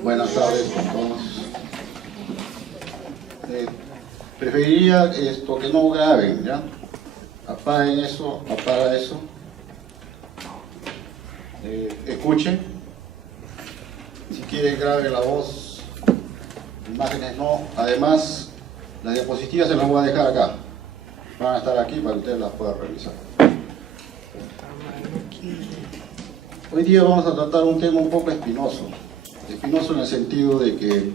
Buenas tardes con todos. Preferiría esto que no graben, ¿ya? Apaguen eso, apaga eso. Escuchen. Si quieren graben la voz, imágenes no. Además, las diapositivas se las voy a dejar acá. Van a estar aquí para que ustedes las puedan revisar. Hoy día vamos a tratar un tema un poco espinoso. Espinoso en el sentido de que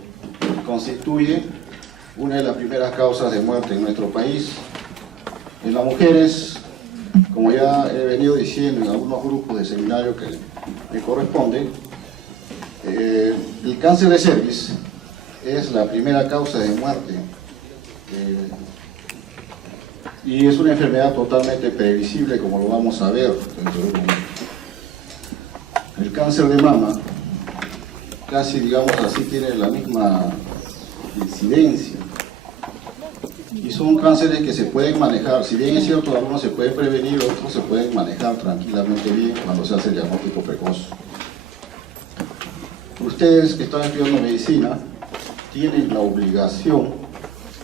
constituye una de las primeras causas de muerte en nuestro país. En las mujeres, como ya he venido diciendo en algunos grupos de seminario que me corresponden, el cáncer de cervix es la primera causa de muerte y es una enfermedad totalmente previsible, como lo vamos a ver dentro de un momento. El cáncer de mama casi, digamos así, tiene la misma incidencia y son cánceres que se pueden manejar. Si bien es cierto, algunos se pueden prevenir, otros se pueden manejar tranquilamente bien cuando se hace el diagnóstico precoz. Ustedes que están estudiando medicina tienen la obligación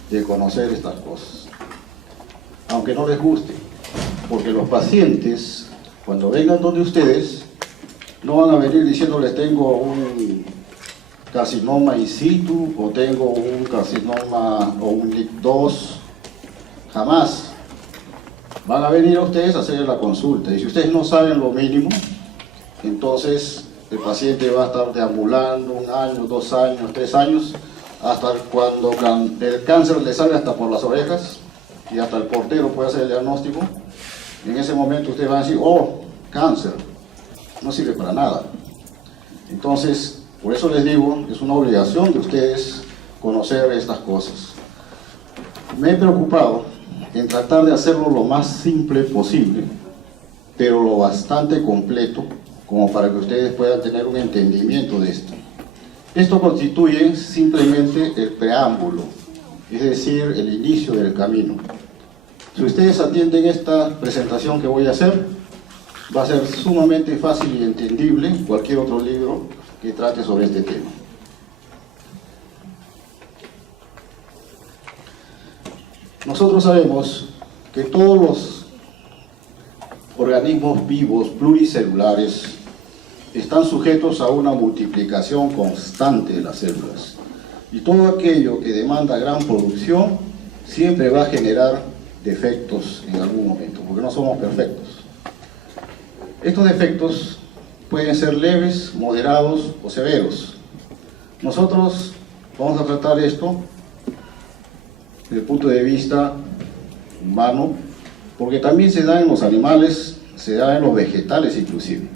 de conocer estas cosas, aunque no les guste, porque los pacientes, cuando vengan donde ustedes, no van a venir diciéndoles tengo un carcinoma in situ o tengo un carcinoma o un LIC2, jamás. Van a venir a ustedes a hacer la consulta y si ustedes no saben lo mínimo, entonces el paciente va a estar deambulando 1 año, 2 años, 3 años, hasta cuando el cáncer le sale hasta por las orejas y hasta el portero puede hacer el diagnóstico. En ese momento ustedes van a decir, oh, cáncer. No sirve para nada. Entonces, por eso les digo, es una obligación de ustedes conocer estas cosas. Me he preocupado en tratar de hacerlo lo más simple posible, pero lo bastante completo, como para que ustedes puedan tener un entendimiento de esto. Esto constituye simplemente el preámbulo, es decir, el inicio del camino. Si ustedes atienden esta presentación que voy a hacer, va a ser sumamente fácil y entendible cualquier otro libro que trate sobre este tema. Nosotros sabemos que todos los organismos vivos pluricelulares están sujetos a una multiplicación constante de las células. Y todo aquello que demanda gran producción siempre va a generar defectos en algún momento, porque no somos perfectos. Estos defectos pueden ser leves, moderados o severos. Nosotros vamos a tratar esto desde el punto de vista humano, porque también se da en los animales, se da en los vegetales inclusive.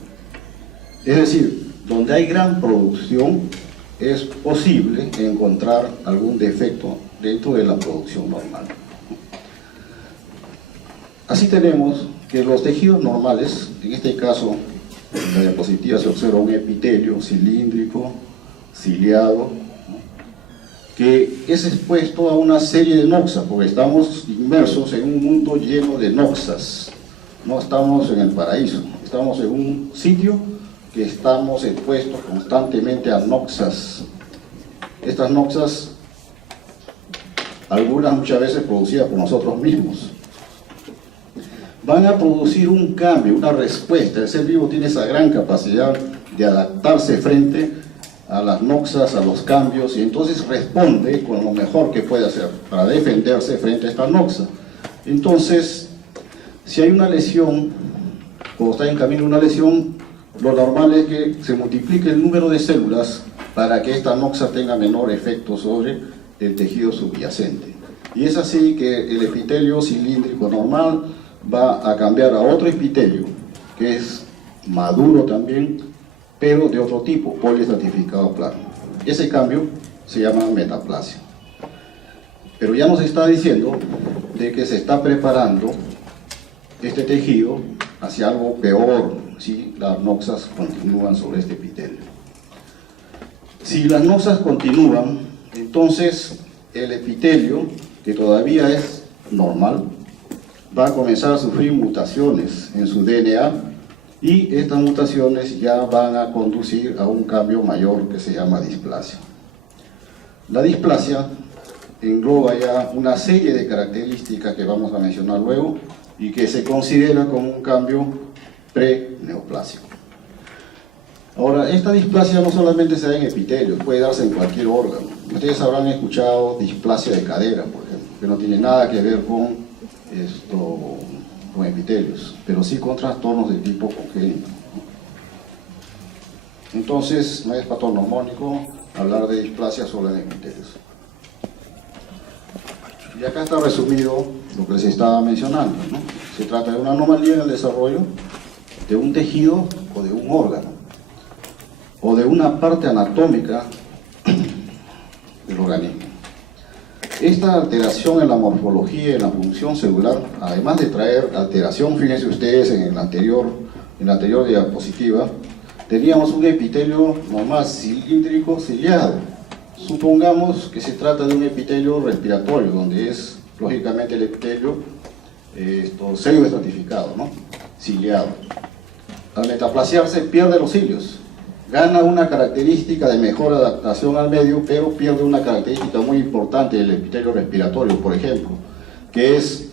Es decir, donde hay gran producción es posible encontrar algún defecto dentro de la producción normal. Así tenemos que los tejidos normales, en este caso, en la diapositiva se observa un epitelio cilíndrico, ciliado, ¿no?, que es expuesto a una serie de noxas, porque estamos inmersos en un mundo lleno de noxas. No estamos en el paraíso, estamos en un sitio que estamos expuestos constantemente a noxas. Estas noxas, algunas muchas veces producidas por nosotros mismos, van a producir un cambio, una respuesta. El ser vivo tiene esa gran capacidad de adaptarse frente a las noxas, a los cambios, y entonces responde con lo mejor que puede hacer para defenderse frente a esta noxa. Entonces, si hay una lesión, o está en camino una lesión, lo normal es que se multiplique el número de células para que esta noxa tenga menor efecto sobre el tejido subyacente. Y es así que el epitelio cilíndrico normal va a cambiar a otro epitelio, que es maduro también, pero de otro tipo, poliestratificado plano. Ese cambio se llama metaplasia. Pero ya nos está diciendo de que se está preparando este tejido hacia algo peor, si las noxas continúan sobre este epitelio. Si las noxas continúan, entonces el epitelio, que todavía es normal, va a comenzar a sufrir mutaciones en su DNA y estas mutaciones ya van a conducir a un cambio mayor que se llama displasia. La displasia engloba ya una serie de características que vamos a mencionar luego y que se considera como un cambio pre-neoplásico. Ahora, esta displasia no solamente se da en epitelios, puede darse en cualquier órgano. Ustedes habrán escuchado displasia de cadera, por ejemplo, que no tiene nada que ver con epitelios, pero sí con trastornos de tipo congénito. Entonces, no es patognomónico hablar de displasia solo en epitelios. Y acá está resumido lo que les estaba mencionando, ¿no? Se trata de una anomalía en el desarrollo de un tejido o de un órgano, o de una parte anatómica del organismo. Esta alteración en la morfología y en la función celular, además de traer alteración, fíjense ustedes en la anterior diapositiva, teníamos un epitelio normal cilíndrico ciliado. Supongamos que se trata de un epitelio respiratorio, donde es lógicamente el epitelio pseudoestratificado, ¿no? Ciliado. Al metaplasiarse pierde los cilios, gana una característica de mejor adaptación al medio, pero pierde una característica muy importante del epitelio respiratorio, por ejemplo, que es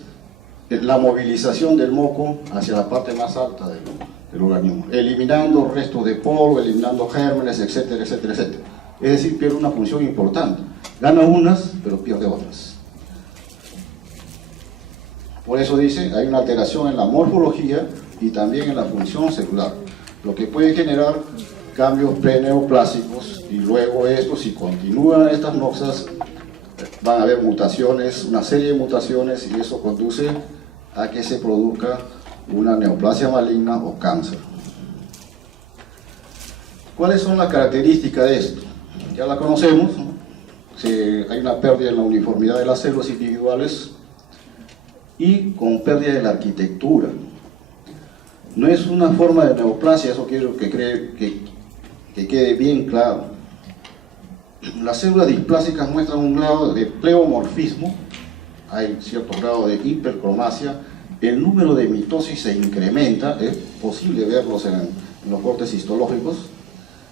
la movilización del moco hacia la parte más alta del organismo, eliminando restos de polvo, eliminando gérmenes, etcétera, etcétera, etcétera. Es decir, pierde una función importante. Gana unas, pero pierde otras. Por eso dice, hay una alteración en la morfología y también en la función celular, lo que puede generar cambios preneoplásicos, y luego esto, si continúan estas noxas, van a haber mutaciones, una serie de mutaciones, y eso conduce a que se produzca una neoplasia maligna o cáncer. ¿Cuáles son las características de esto? Ya la conocemos, ¿no? Hay una pérdida en la uniformidad de las células individuales y con pérdida de la arquitectura. No es una forma de neoplasia, eso quiero que quede bien claro. Las células displásicas muestran un grado de pleomorfismo, hay cierto grado de hipercromasia, el número de mitosis se incrementa, es posible verlos en los cortes histológicos,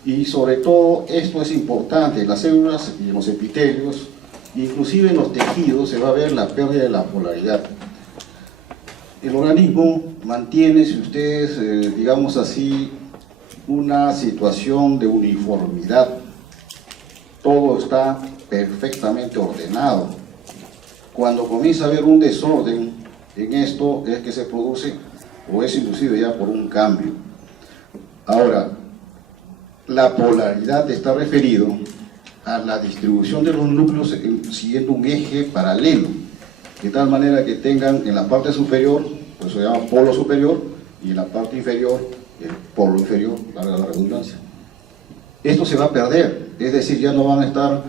y sobre todo esto es importante, en las células y en los epitelios, inclusive en los tejidos se va a ver la pérdida de la polaridad. El organismo mantiene, si ustedes, digamos así, una situación de uniformidad. Todo está perfectamente ordenado. Cuando comienza a haber un desorden en esto, es que se produce, o es inducido ya por un cambio. Ahora, la polaridad está referido a la distribución de los núcleos siguiendo un eje paralelo, de tal manera que tengan en la parte superior, pues se llama polo superior, y en la parte inferior, el polo inferior, valga la redundancia. Esto se va a perder, es decir, ya no van a estar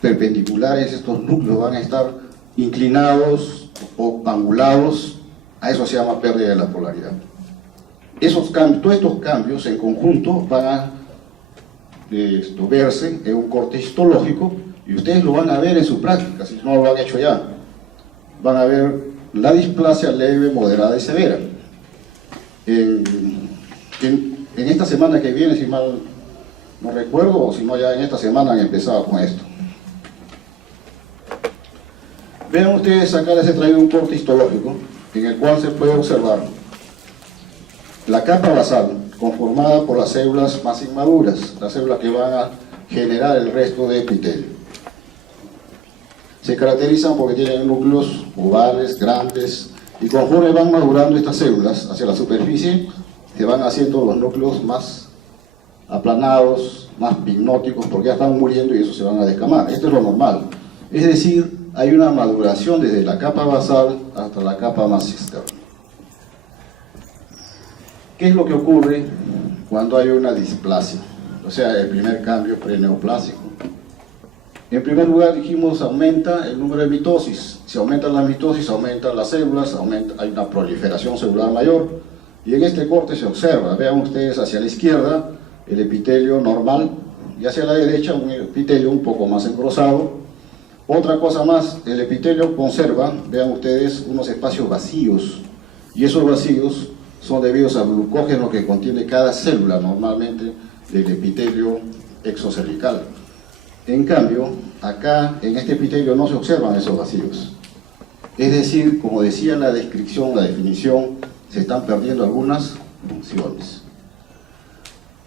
perpendiculares estos núcleos, van a estar inclinados o angulados, a eso se llama pérdida de la polaridad. Todos estos cambios en conjunto van a verse en un corte histológico, y ustedes lo van a ver en su práctica, si no lo han hecho ya. Van a ver la displasia leve, moderada y severa. En esta semana que viene, si mal no recuerdo, o si no ya en esta semana han empezado con esto. Vean ustedes, acá les he traído un corte histológico en el cual se puede observar la capa basal conformada por las células más inmaduras, las células que van a generar el resto de epitelio. Se caracterizan porque tienen núcleos ovales, grandes, y conforme van madurando estas células hacia la superficie, se van haciendo los núcleos más aplanados, más pignóticos, porque ya están muriendo y eso se van a descamar. Esto es lo normal. Es decir, hay una maduración desde la capa basal hasta la capa más externa. ¿Qué es lo que ocurre cuando hay una displasia? O sea, el primer cambio preneoplásico. En primer lugar, dijimos, aumenta el número de mitosis. Si aumentan las mitosis, aumentan las células, hay una proliferación celular mayor. Y en este corte se observa, vean ustedes hacia la izquierda, el epitelio normal, y hacia la derecha un epitelio un poco más engrosado. Otra cosa más, el epitelio conserva, vean ustedes, unos espacios vacíos, y esos vacíos son debidos al glucógeno que contiene cada célula normalmente del epitelio exocervical. En cambio, acá en este epitelio no se observan esos vacíos. Es decir, como decía la descripción, la definición, se están perdiendo algunas funciones.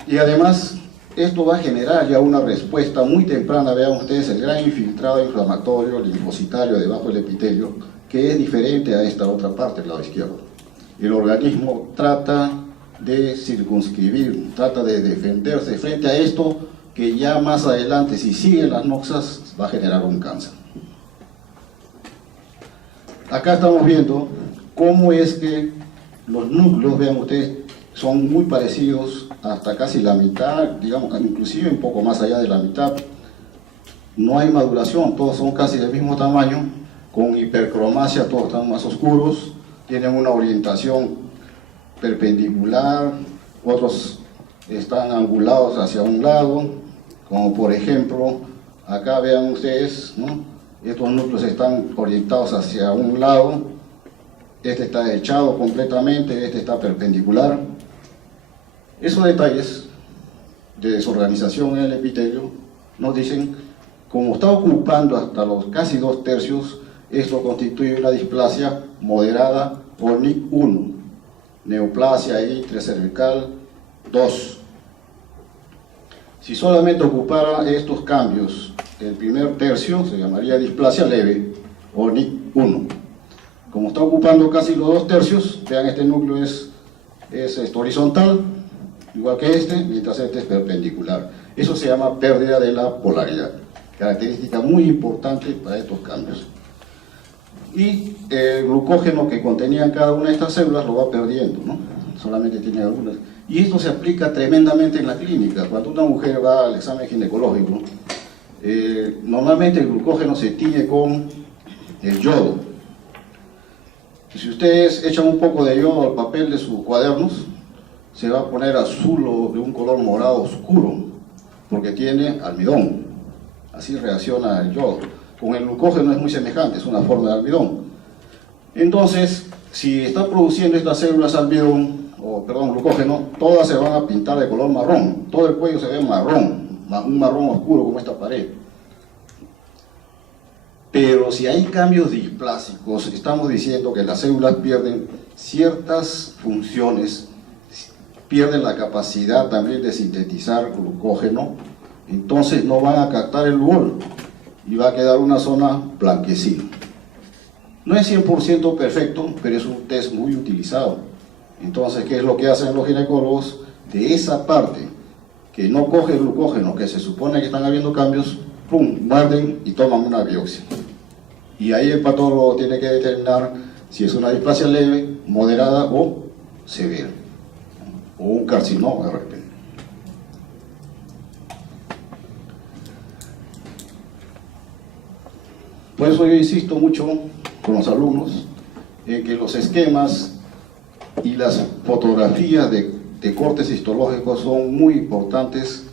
Y además, esto va a generar ya una respuesta muy temprana. Vean ustedes el gran infiltrado inflamatorio linfocitario debajo del epitelio, que es diferente a esta otra parte del lado izquierdo. El organismo trata de circunscribir, trata de defenderse frente a esto que ya más adelante, si siguen las noxas, va a generar un cáncer. Acá estamos viendo cómo es que los núcleos, vean ustedes, son muy parecidos, hasta casi la mitad, digamos, inclusive un poco más allá de la mitad. No hay maduración, todos son casi del mismo tamaño, con hipercromacia, todos están más oscuros, tienen una orientación perpendicular, otros están angulados hacia un lado, como por ejemplo, acá vean ustedes, ¿no? Estos núcleos están orientados hacia un lado, este está echado completamente, este está perpendicular. Esos detalles de desorganización en el epitelio nos dicen, como está ocupando hasta los casi 2/3, esto constituye una displasia moderada por NIC1, neoplasia intracervical 2. Si solamente ocupara estos cambios el primer tercio, se llamaría displasia leve o NIC1. Como está ocupando casi los 2/3, vean, este núcleo es horizontal, igual que este, mientras este es perpendicular. Eso se llama pérdida de la polaridad, característica muy importante para estos cambios. Y el glucógeno que contenían cada una de estas células lo va perdiendo, ¿no? Solamente tiene algunas. Y esto se aplica tremendamente en la clínica. Cuando una mujer va al examen ginecológico, normalmente el glucógeno se tiñe con el yodo. Si ustedes echan un poco de yodo al papel de sus cuadernos, se va a poner azul o de un color morado oscuro, porque tiene almidón. Así reacciona el yodo. Con el glucógeno es muy semejante, es una forma de almidón. Entonces, si está produciendo estas células glucógeno, todas se van a pintar de color marrón. Todo el cuello se ve marrón, un marrón oscuro como esta pared. Pero si hay cambios displásicos, estamos diciendo que las células pierden ciertas funciones, pierden la capacidad también de sintetizar glucógeno, entonces no van a captar el bol y va a quedar una zona blanquecina. No es 100% perfecto, pero es un test muy utilizado. Entonces, ¿qué es lo que hacen los ginecólogos? De esa parte que no coge glucógeno, que se supone que están habiendo cambios, ¡pum!, muerden y toman una biopsia. Y ahí el patólogo tiene que determinar si es una displasia leve, moderada o severa, o un carcinoma de repente. Por eso yo insisto mucho con los alumnos en que los esquemas y las fotografías de cortes histológicos son muy importantes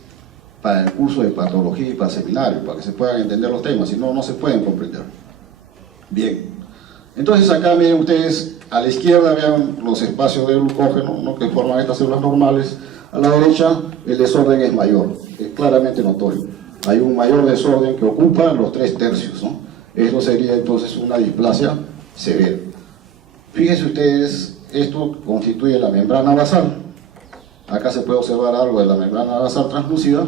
para el curso de patología y para el seminario, para que se puedan entender los temas, si no, no se pueden comprender. Bien, entonces acá miren ustedes, a la izquierda vean los espacios de glucógeno, ¿no?, que forman estas células normales. A la derecha el desorden es mayor, es claramente notorio. Hay un mayor desorden que ocupa los 3/3, ¿no? Eso sería entonces una displasia severa. Fíjense ustedes, esto constituye la membrana basal. Acá se puede observar algo de la membrana basal translúcida,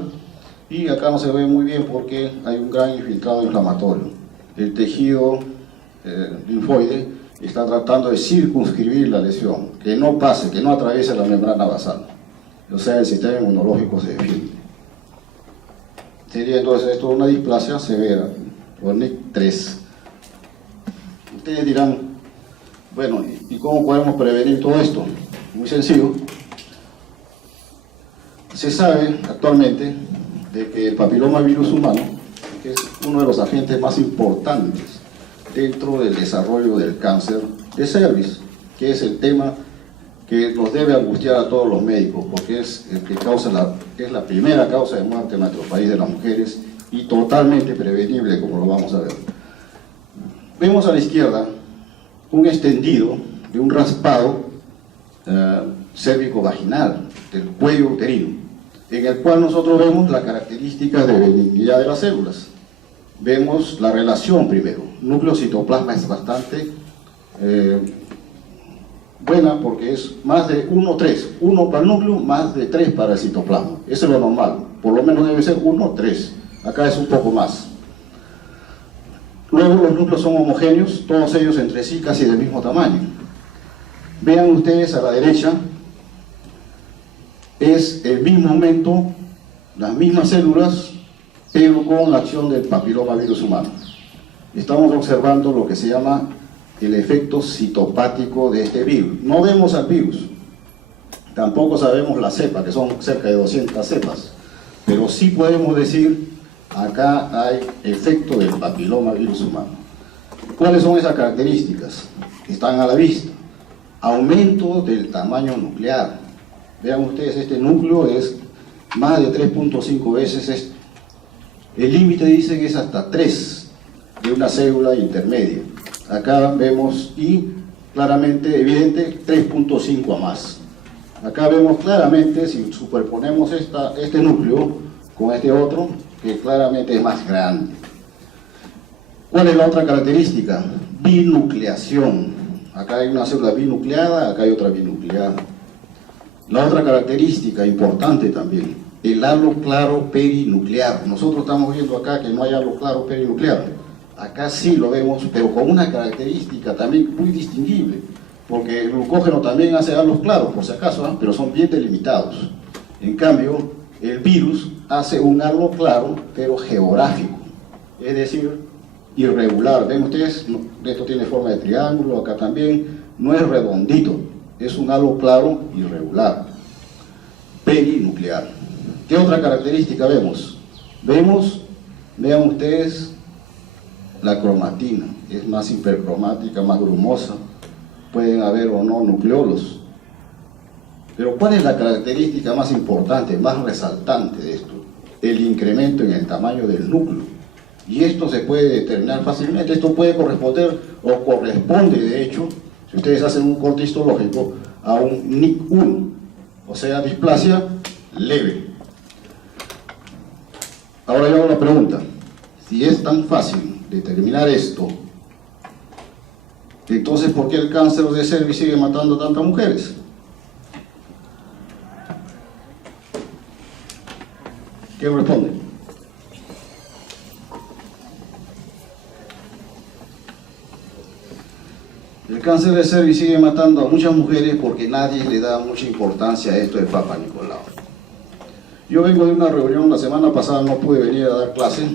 y acá no se ve muy bien porque hay un gran infiltrado inflamatorio. El tejido linfoide está tratando de circunscribir la lesión, que no pase, que no atraviese la membrana basal. O sea, el sistema inmunológico se defiende. Sería entonces esto una displasia severa, o NIC3. Ustedes dirán, bueno, ¿y cómo podemos prevenir todo esto? Muy sencillo. Se sabe actualmente de que el papilomavirus humano, que es uno de los agentes más importantes dentro del desarrollo del cáncer de cervix, que es el tema que nos debe angustiar a todos los médicos, porque es el que es la primera causa de muerte en nuestro país de las mujeres y totalmente prevenible, como lo vamos a ver. Vemos a la izquierda un extendido de un raspado cérvico-vaginal, del cuello uterino, en el cual nosotros vemos la característica de benignidad de las células. Vemos la relación primero. Núcleo citoplasma es bastante buena porque es más de 1:3. 1 para el núcleo, más de 3 para el citoplasma. Eso es lo normal. Por lo menos debe ser 1:3. Acá es un poco más. Luego los núcleos son homogéneos, todos ellos entre sí casi del mismo tamaño. Vean ustedes a la derecha, es el mismo aumento, las mismas células, pero con la acción del papilomavirus humano. Estamos observando lo que se llama el efecto citopático de este virus. No vemos al virus, tampoco sabemos la cepa, que son cerca de 200 cepas, pero sí podemos decir, acá hay efecto del papilomavirus humano. ¿Cuáles son esas características? Están a la vista. Aumento del tamaño nuclear. Vean ustedes, este núcleo es más de 3.5 veces esto. El límite dice que es hasta 3 de una célula intermedia. Acá vemos, y claramente, evidente, 3.5 a más. Acá vemos claramente, si superponemos este núcleo con este otro, que claramente es más grande. ¿Cuál es la otra característica? Binucleación. Acá hay una célula binucleada, acá hay otra binucleada. La otra característica importante también, el halo claro perinuclear. Nosotros estamos viendo acá que no hay halo claro perinuclear. Acá sí lo vemos, pero con una característica también muy distinguible, porque el glucógeno también hace halos claros, por si acaso, pero son bien delimitados. En cambio, el virus hace un halo claro, pero geográfico, es decir, irregular. Ven ustedes, esto tiene forma de triángulo, acá también, no es redondito, es un halo claro irregular, perinuclear. ¿Qué otra característica vemos? Vean ustedes la cromatina, es más hipercromática, más grumosa, pueden haber o no nucleolos. Pero ¿cuál es la característica más importante, más resaltante de esto? El incremento en el tamaño del núcleo. Y esto se puede determinar fácilmente, esto puede corresponder o corresponde de hecho, si ustedes hacen un corte histológico, a un NIC1, o sea, displasia leve. Ahora yo hago la pregunta, si es tan fácil determinar esto, entonces ¿por qué el cáncer de cervix sigue matando a tantas mujeres? ¿Qué responde? El cáncer de cervix sigue matando a muchas mujeres porque nadie le da mucha importancia a esto del Papa Nicolau. Yo vengo de una reunión la semana pasada, no pude venir a dar clase,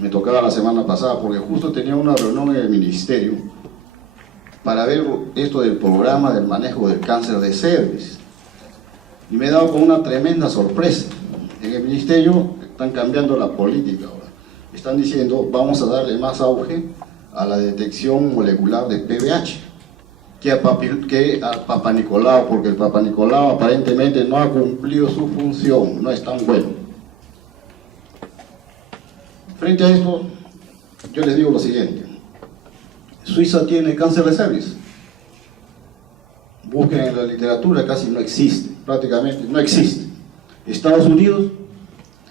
me tocaba la semana pasada porque justo tenía una reunión en el ministerio para ver esto del programa del manejo del cáncer de cervix. Y me he dado con una tremenda sorpresa. En el ministerio están cambiando la política ahora. Están diciendo, vamos a darle más auge a la detección molecular de PBH que al Papa Nicolau, porque el Papa Nicolau aparentemente no ha cumplido su función, no es tan bueno. Frente a esto, yo les digo lo siguiente. Suiza tiene cáncer de cervix. Busquen en la literatura, casi no existe, prácticamente no existe. Estados Unidos,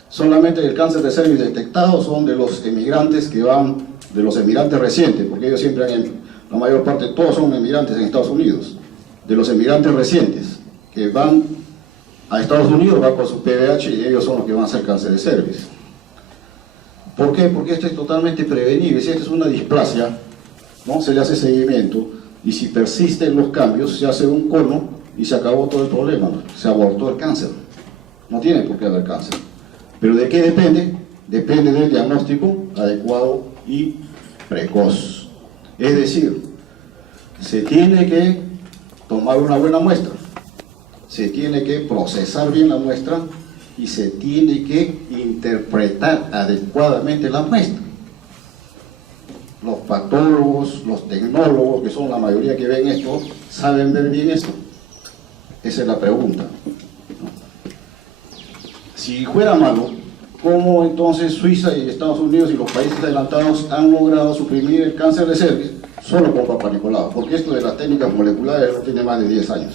solamente el cáncer de cervix detectado son de los emigrantes que van, de los emigrantes recientes, porque ellos siempre la mayor parte, todos son emigrantes en Estados Unidos, de los emigrantes recientes, que van a Estados Unidos, van con su PBH y ellos son los que van a hacer cáncer de cervix. ¿Por qué? Porque esto es totalmente prevenible. Si esto es una displasia, ¿no? Se le hace seguimiento y si persisten los cambios, se hace un cono y se acabó todo el problema, ¿no? Se abortó el cáncer. No tiene por qué haber cáncer. ¿Pero de qué depende? Depende del diagnóstico adecuado y precoz. Es decir, se tiene que tomar una buena muestra, se tiene que procesar bien la muestra y se tiene que interpretar adecuadamente la muestra. Los patólogos, los tecnólogos, que son la mayoría que ven esto, ¿saben ver bien esto? Esa es la pregunta. Si fuera malo, ¿cómo entonces Suiza y Estados Unidos y los países adelantados han logrado suprimir el cáncer de cervix solo con Papa Nicolau? Porque esto de las técnicas moleculares no tiene más de 10 años.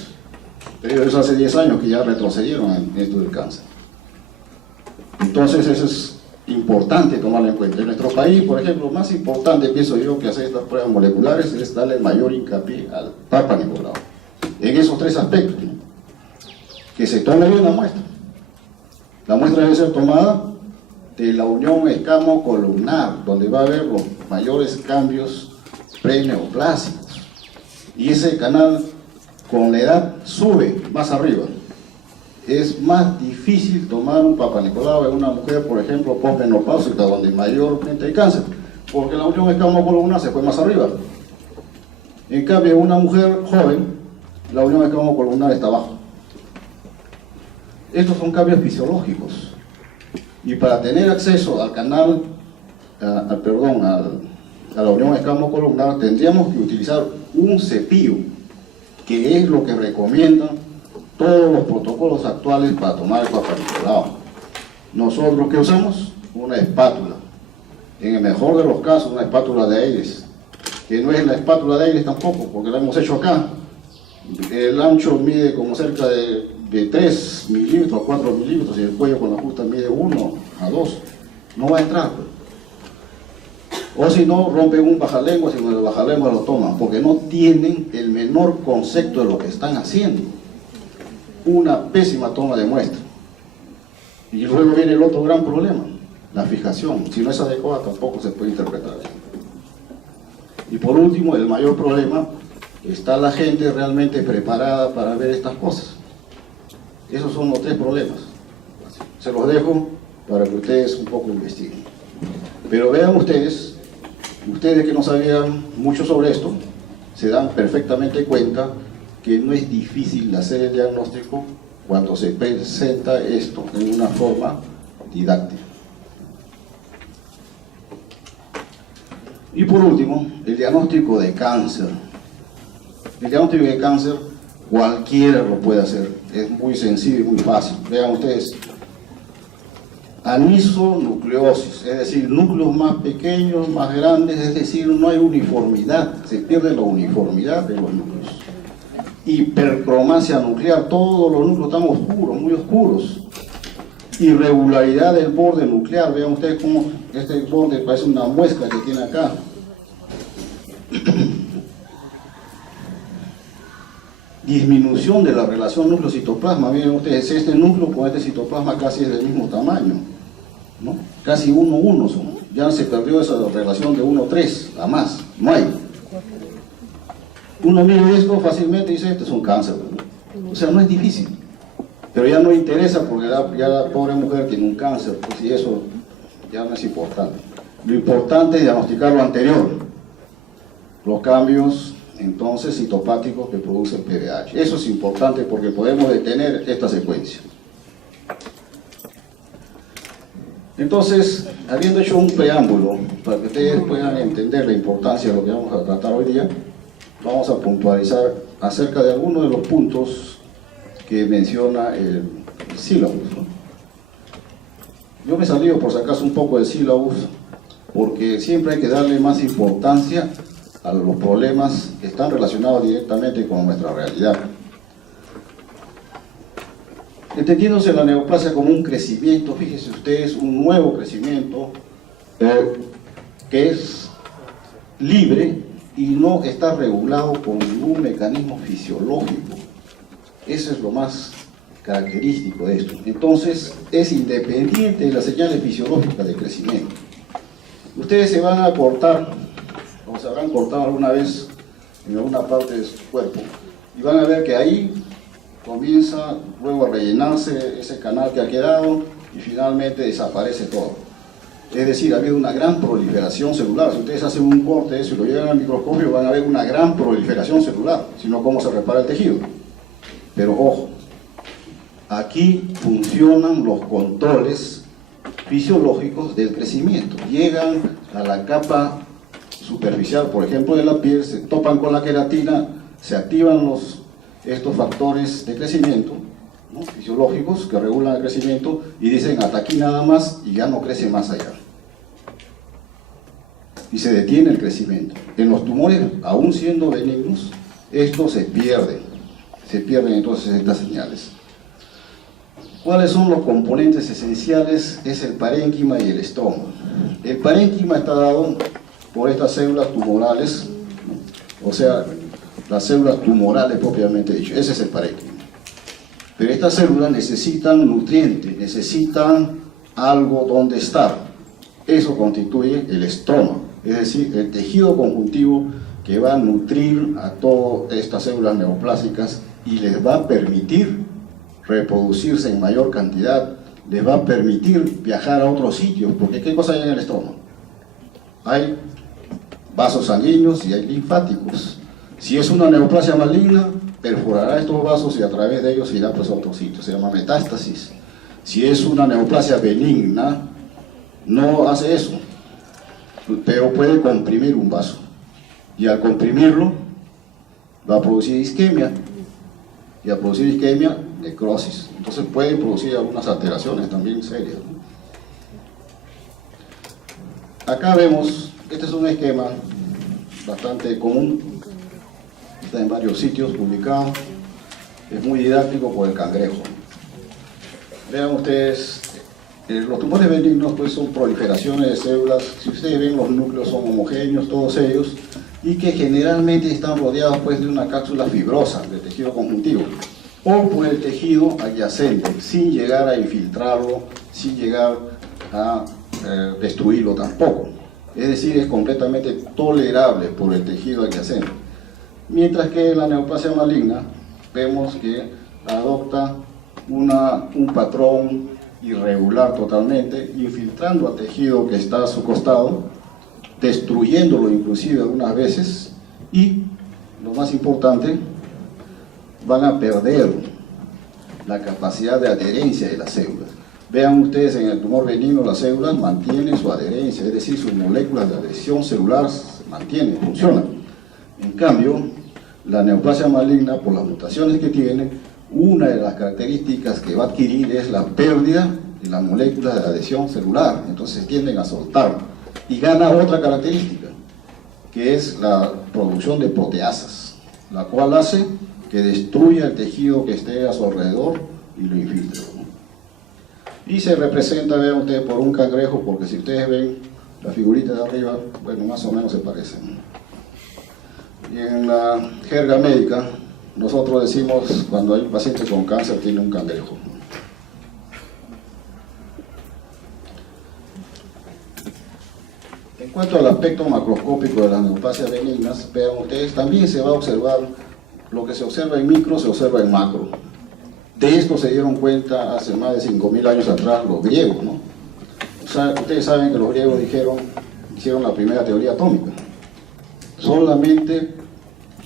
Pero eso hace 10 años que ya retrocedieron en esto del cáncer. Entonces eso es importante tomarlo en cuenta. En nuestro país, por ejemplo, más importante, pienso yo, que hacer estas pruebas moleculares es darle mayor hincapié al Papa Nicolau. En esos 3 aspectos, ¿no? Que se tome bien la muestra. La muestra debe ser tomada de la unión escamo-columnar, donde va a haber los mayores cambios preneoplásicos. Y ese canal con la edad sube más arriba. Es más difícil tomar un Papa Nicolau en una mujer, por ejemplo, postmenopáusica, donde mayormente hay cáncer, porque la unión escamo-columnar se fue más arriba. En cambio, en una mujer joven, la unión escamo-columnar está abajo. Estos son cambios fisiológicos. Y para tener acceso al canal, a la unión escamo-columnar, tendríamos que utilizar un cepillo, que es lo que recomiendan todos los protocolos actuales para tomar el Papa Nicolau. Nosotros, ¿qué usamos? Una espátula. En el mejor de los casos, una espátula de Aires, que no es la espátula de Aires tampoco, porque la hemos hecho acá. El ancho mide como cerca de 3 milímetros a 4 milímetros, y el cuello con la justa mide 1 a 2. No va a entrar. O si no, rompen un bajalenguas y con el bajalenguas lo toman, porque no tienen el menor concepto de lo que están haciendo. Una pésima toma de muestra. Y luego viene el otro gran problema, la fijación. Si no es adecuada, tampoco se puede interpretar. Y por último, el mayor problema, ¿está la gente realmente preparada para ver estas cosas? Esos son los 3 problemas. Se los dejo para que ustedes un poco investiguen. Pero vean ustedes que no sabían mucho sobre esto, se dan perfectamente cuenta que no es difícil hacer el diagnóstico cuando se presenta esto en una forma didáctica. Y por último, el diagnóstico de cáncer. El diagnóstico de cáncer cualquiera lo puede hacer, es muy sencillo y muy fácil. Vean ustedes, anisonucleosis, es decir, núcleos más pequeños, más grandes, es decir, no hay uniformidad, se pierde la uniformidad de los núcleos. Hipercromasia nuclear, todos los núcleos están oscuros, muy oscuros. Irregularidad del borde nuclear, vean ustedes cómo este borde parece una muesca que tiene acá. Disminución de la relación núcleo-citoplasma, miren ustedes, este núcleo con este citoplasma casi es del mismo tamaño, ¿no? Casi 1:1 son. Ya se perdió esa relación de 1:3, a más, no hay. Uno mira esto fácilmente y dice, este es un cáncer, ¿no? O sea, no es difícil, pero ya no interesa porque ya la pobre mujer tiene un cáncer, pues, y eso ya no es importante. Lo importante es diagnosticar lo anterior, los cambios entonces citopáticos que produce el PBH. Eso es importante porque podemos detener esta secuencia. Entonces, habiendo hecho un preámbulo para que ustedes puedan entender la importancia de lo que vamos a tratar hoy día, vamos a puntualizar acerca de algunos de los puntos que menciona el sílabus, ¿no? Yo me he salido por si acaso un poco del sílabus porque siempre hay que darle más importancia a los problemas que están relacionados directamente con nuestra realidad. Entendiéndose la neoplasia como un crecimiento, fíjense ustedes, un nuevo crecimiento que es libre y no está regulado por ningún mecanismo fisiológico. Eso es lo más característico de esto. Entonces, es independiente de las señales fisiológicas de crecimiento. Ustedes se van a cortar, o se habrán cortado alguna vez en alguna parte de su cuerpo, y van a ver que ahí comienza luego a rellenarse ese canal que ha quedado y finalmente desaparece todo. Es decir, ha habido una gran proliferación celular. Si ustedes hacen un corte de eso y lo llevan al microscopio, van a ver una gran proliferación celular, sino cómo se repara el tejido. Pero ojo, aquí funcionan los controles fisiológicos del crecimiento. Llegan a la capa superficial, por ejemplo, de la piel, se topan con la queratina, se activan estos factores de crecimiento, ¿no?, fisiológicos que regulan el crecimiento, y dicen hasta aquí nada más y ya no crece más allá. Y se detiene el crecimiento. En los tumores, aún siendo benignos, esto se pierde se pierden entonces estas señales. ¿Cuáles son los componentes esenciales? Es el parénquima y el estroma. El parénquima está dado por estas células tumorales, ¿no? O sea, las células tumorales propiamente dicho, ese es el parénquima. Pero estas células necesitan nutrientes, necesitan algo donde estar. Eso constituye el estroma, es decir, el tejido conjuntivo que va a nutrir a todas estas células neoplásicas y les va a permitir reproducirse en mayor cantidad, les va a permitir viajar a otros sitios, porque ¿qué cosa hay en el estroma? Hay vasos sanguíneos y hay linfáticos. Si es una neoplasia maligna, perforará estos vasos y a través de ellos irá pues a otro sitio, se llama metástasis. Si es una neoplasia benigna, no hace eso, pero puede comprimir un vaso y al comprimirlo va a producir isquemia y al producir isquemia, necrosis. Entonces puede producir algunas alteraciones también serias, ¿no? Acá vemos, este es un esquema bastante común, está en varios sitios publicado, es muy didáctico por el cangrejo. Vean ustedes, los tumores benignos pues son proliferaciones de células, si ustedes ven los núcleos son homogéneos todos ellos y que generalmente están rodeados pues de una cápsula fibrosa de tejido conjuntivo o por el tejido adyacente sin llegar a infiltrarlo, sin llegar a destruirlo tampoco, es decir, es completamente tolerable por el tejido adyacente. Mientras que la neoplasia maligna vemos que adopta un patrón irregular totalmente, infiltrando al tejido que está a su costado, destruyéndolo inclusive algunas veces y, lo más importante, van a perder la capacidad de adherencia de las células. Vean ustedes, en el tumor benigno las células mantienen su adherencia, es decir, sus moléculas de adhesión celular se mantienen, funcionan. En cambio, la neoplasia maligna, por las mutaciones que tiene, una de las características que va a adquirir es la pérdida de las moléculas de adhesión celular, entonces tienden a soltar y gana otra característica, que es la producción de proteasas, la cual hace que destruya el tejido que esté a su alrededor y lo infiltre, ¿no? Y se representa, vean ustedes, por un cangrejo, porque si ustedes ven la figurita de arriba, bueno, más o menos se parecen, ¿no? Y en la jerga médica, nosotros decimos, cuando hay un paciente con cáncer, tiene un cangrejo. En cuanto al aspecto macroscópico de las neoplasias benignas, vean ustedes, también se va a observar, lo que se observa en micro, se observa en macro. De esto se dieron cuenta hace más de 5000 años atrás los griegos, ¿no? O sea, ustedes saben que los griegos hicieron la primera teoría atómica. Solamente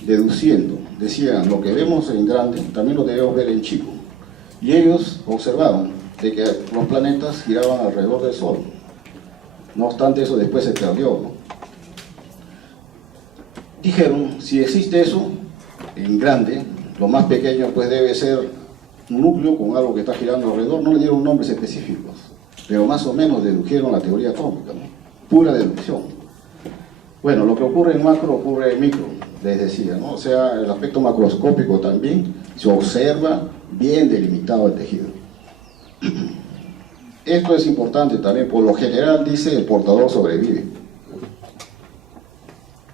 deduciendo, decían, lo que vemos en grande, también lo debemos ver en chico. Y ellos observaban de que los planetas giraban alrededor del Sol. No obstante, eso después se perdió, ¿no? Dijeron, si existe eso en grande, lo más pequeño pues debe ser un núcleo con algo que está girando alrededor. No le dieron nombres específicos, pero más o menos dedujeron la teoría atómica, ¿no? Pura deducción. Bueno, lo que ocurre en macro ocurre en micro, les decía, ¿no? O sea, el aspecto macroscópico también se observa bien delimitado el tejido. Esto es importante también, por lo general dice el portador sobrevive.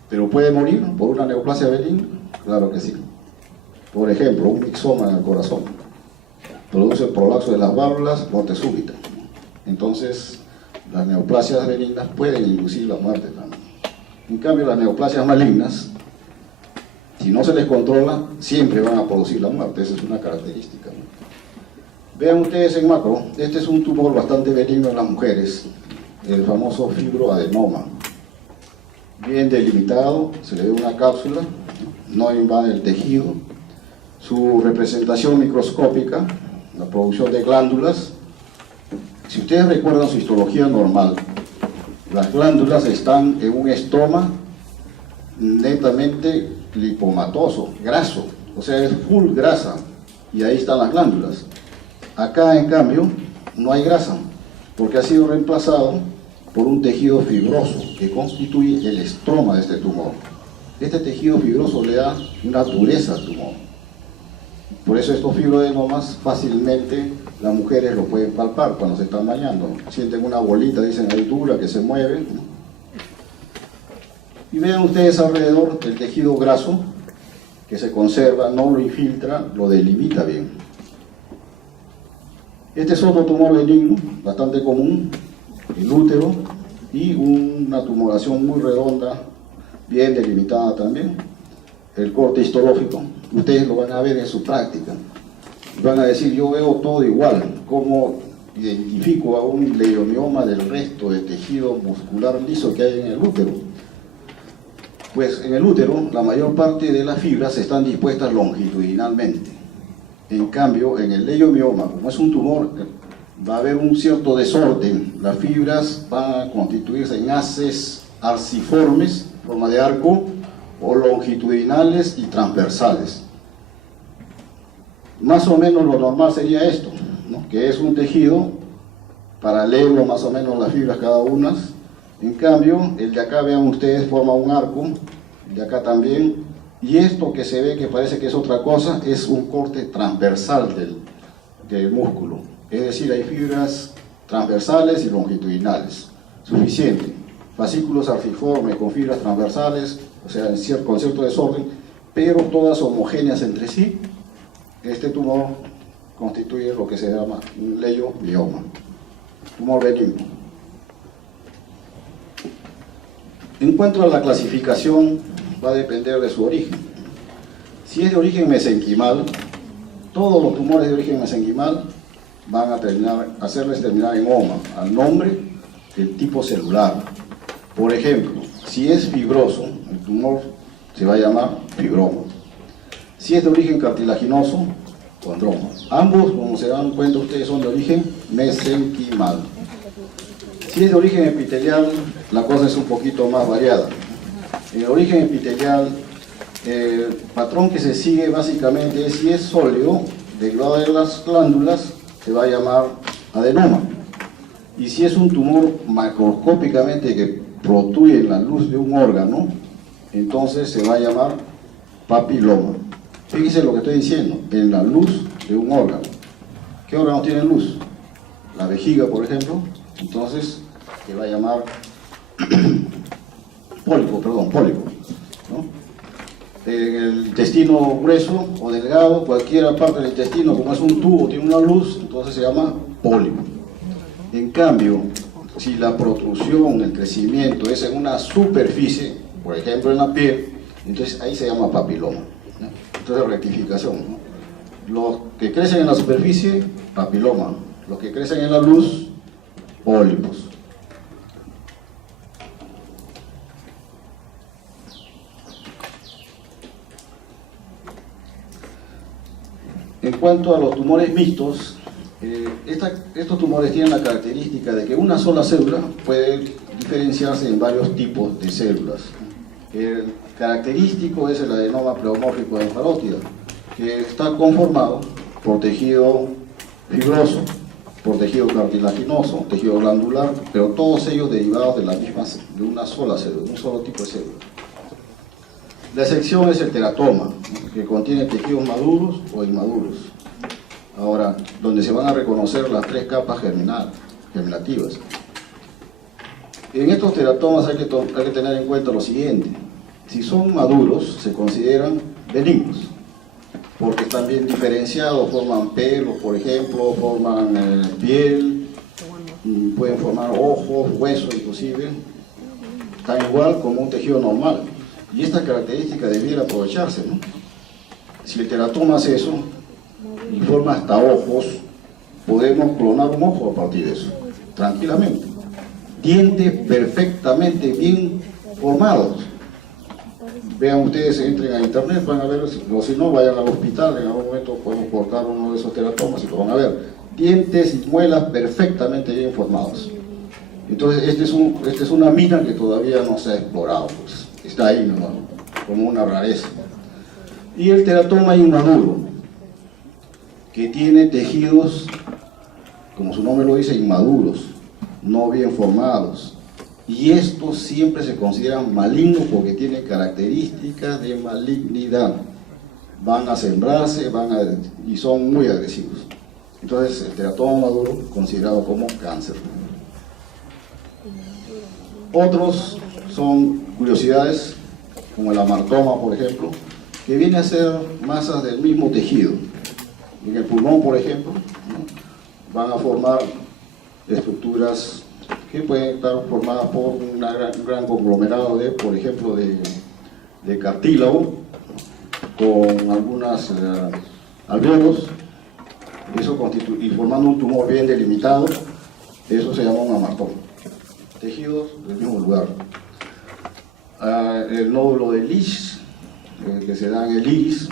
¿Pero puede morir por una neoplasia benigna? Claro que sí. Por ejemplo, un mixoma en el corazón produce el prolapso de las válvulas, muerte súbita. Entonces, las neoplasias benignas pueden inducir la muerte también. En cambio, las neoplasias malignas, si no se les controla, siempre van a producir la muerte. Esa es una característica, ¿no? Vean ustedes en macro, este es un tumor bastante benigno en las mujeres, el famoso fibroadenoma. Bien delimitado, se le ve una cápsula, no invade el tejido. Su representación microscópica, la producción de glándulas. Si ustedes recuerdan su histología normal, las glándulas están en un estroma netamente lipomatoso, graso, o sea, es full grasa, y ahí están las glándulas. Acá, en cambio, no hay grasa, porque ha sido reemplazado por un tejido fibroso que constituye el estroma de este tumor. Este tejido fibroso le da una dureza al tumor. Por eso estos fibroadenomas fácilmente las mujeres lo pueden palpar cuando se están bañando. Sienten una bolita, dicen ahí dura, que se mueve, ¿no? Y vean ustedes alrededor el tejido graso que se conserva, no lo infiltra, lo delimita bien. Este es otro tumor benigno, bastante común, el útero, y una tumoración muy redonda, bien delimitada también, el corte histológico. Ustedes lo van a ver en su práctica. Van a decir, yo veo todo igual, ¿cómo identifico a un leiomioma del resto de tejido muscular liso que hay en el útero? Pues en el útero la mayor parte de las fibras están dispuestas longitudinalmente. En cambio, en el leiomioma, como es un tumor, va a haber un cierto desorden. Las fibras van a constituirse en haces arciformes, forma de arco, o longitudinales y transversales. Más o menos lo normal sería esto, ¿no? Que es un tejido paralelo más o menos las fibras cada una. En cambio, el de acá, vean ustedes, forma un arco, el de acá también, y esto que se ve que parece que es otra cosa, es un corte transversal del músculo. Es decir, hay fibras transversales y longitudinales, suficiente. Fascículos arciformes con fibras transversales, o sea, con cierto desorden, pero todas homogéneas entre sí. Este tumor constituye lo que se llama un leiomioma, tumor benigno. En cuanto a la clasificación, va a depender de su origen. Si es de origen mesenquimal, todos los tumores de origen mesenquimal van a hacerles terminar en oma, al nombre del tipo celular. Por ejemplo, si es fibroso, el tumor se va a llamar fibroma. Si es de origen cartilaginoso, condroma. Ambos, como se dan cuenta ustedes, son de origen mesenquimal. Si es de origen epitelial, la cosa es un poquito más variada. En el origen epitelial, el patrón que se sigue básicamente es, si es sólido, del lado de las glándulas, se va a llamar adenoma. Y si es un tumor macroscópicamente que protruye en la luz de un órgano, entonces se va a llamar papiloma. Fíjense lo que estoy diciendo, en la luz de un órgano. ¿Qué órgano tiene luz? La vejiga, por ejemplo. Entonces se va a llamar pólipo, ¿no? En el intestino grueso o delgado, cualquier parte del intestino, como es un tubo, tiene una luz, entonces se llama pólipo. En cambio, si la protrusión, el crecimiento es en una superficie, por ejemplo en la piel, entonces ahí se llama papiloma, ¿no? Entonces rectificación, ¿no? Los que crecen en la superficie, papiloma. Los que crecen en la luz, pólipos. En cuanto a los tumores mixtos, estos tumores tienen la característica de que una sola célula puede diferenciarse en varios tipos de células. El característico es el adenoma pleomórfico de enfarótida, que está conformado por tejido fibroso, por tejido cartilaginoso, tejido glandular, pero todos ellos derivados de una sola célula, de un solo tipo de célula. La excepción es el teratoma, que contiene tejidos maduros o inmaduros. Ahora, donde se van a reconocer las tres capas germinativas. En estos teratomas hay que tener en cuenta lo siguiente. Si son maduros, se consideran benignos, porque están bien diferenciados, forman pelo, por ejemplo, forman piel, pueden formar ojos, huesos inclusive, están igual como un tejido normal. Y esta característica debiera aprovecharse, ¿no? Si el teratoma hace eso y forma hasta ojos, podemos clonar un ojo a partir de eso, tranquilamente. Dientes perfectamente bien formados. Vean ustedes, entren a internet, van a ver, o si no, vayan al hospital, en algún momento podemos cortar uno de esos teratomas y lo van a ver. Dientes y muelas perfectamente bien formados. Entonces, esta es una mina que todavía no se ha explorado, pues. Está ahí, ¿no? Como una rareza. Y el teratoma inmaduro, que tiene tejidos, como su nombre lo dice, inmaduros, no bien formados. Y estos siempre se consideran malignos porque tienen características de malignidad. van a sembrarse, y son muy agresivos. Entonces el teratoma maduro considerado como cáncer. Otros son curiosidades, como el amartoma, por ejemplo, que viene a ser masas del mismo tejido. En el pulmón, por ejemplo, ¿no?, van a formar estructuras que pueden estar formadas por un gran conglomerado de, por ejemplo, de cartílago, con algunas alveolos, y formando un tumor bien delimitado. Eso se llama un amartoma. Tejidos del mismo lugar. El nódulo de Lisch, que se da en el iris,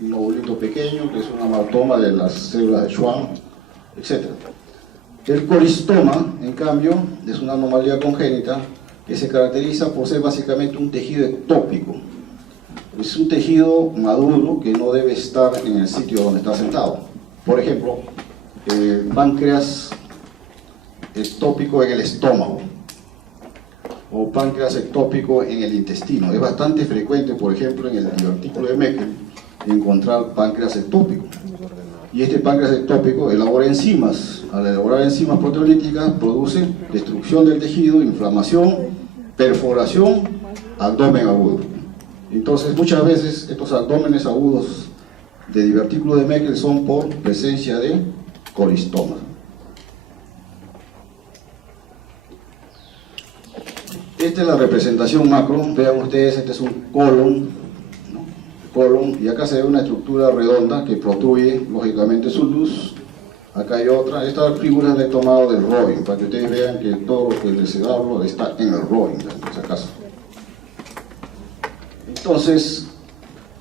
un nódulito pequeño, que es un amartoma de las células de Schwann, etc. El coristoma, en cambio, es una anomalía congénita que se caracteriza por ser básicamente un tejido ectópico. Es un tejido maduro que no debe estar en el sitio donde está sentado. Por ejemplo, páncreas ectópico en el estómago, o páncreas ectópico en el intestino. Es bastante frecuente, por ejemplo, en el divertículo de Meckel, encontrar páncreas ectópico. Y este páncreas ectópico elabora enzimas. Al elaborar enzimas proteolíticas, produce destrucción del tejido, inflamación, perforación, abdomen agudo. Entonces, muchas veces estos abdómenes agudos de divertículo de Meckel son por presencia de coristoma. Esta es la representación macro. Vean ustedes, este es un colon, ¿no? Colon, y acá se ve una estructura redonda que protruye lógicamente su luz. Acá hay otra. Esta figura la he tomado del Roing, para que ustedes vean que todo lo que les hablo está en el Roing, por si acaso. Entonces,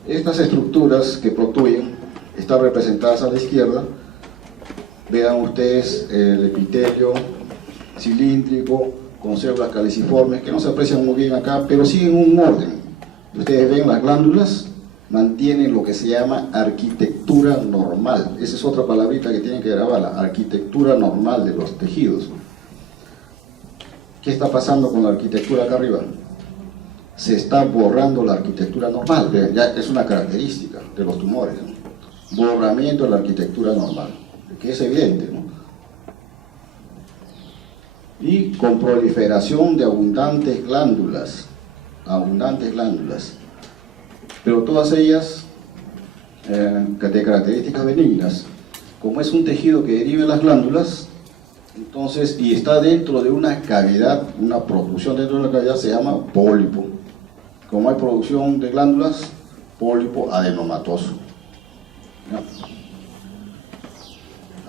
estas estructuras que protruyen están representadas a la izquierda. Vean ustedes el epitelio cilíndrico con células caliciformes, que no se aprecian muy bien acá, pero siguen un orden. Ustedes ven, las glándulas mantienen lo que se llama arquitectura normal. Esa es otra palabrita que tienen que grabar, la arquitectura normal de los tejidos. ¿Qué está pasando con la arquitectura acá arriba? Se está borrando la arquitectura normal. Vean, ya es una característica de los tumores, ¿no? Borramiento de la arquitectura normal, que es evidente, ¿no? Y con proliferación de abundantes glándulas, pero todas ellas de características benignas. Como es un tejido que deriva de las glándulas, entonces, y está dentro de una cavidad, una producción dentro de la cavidad, se llama pólipo. Como hay producción de glándulas, pólipo adenomatoso. ¿Ya?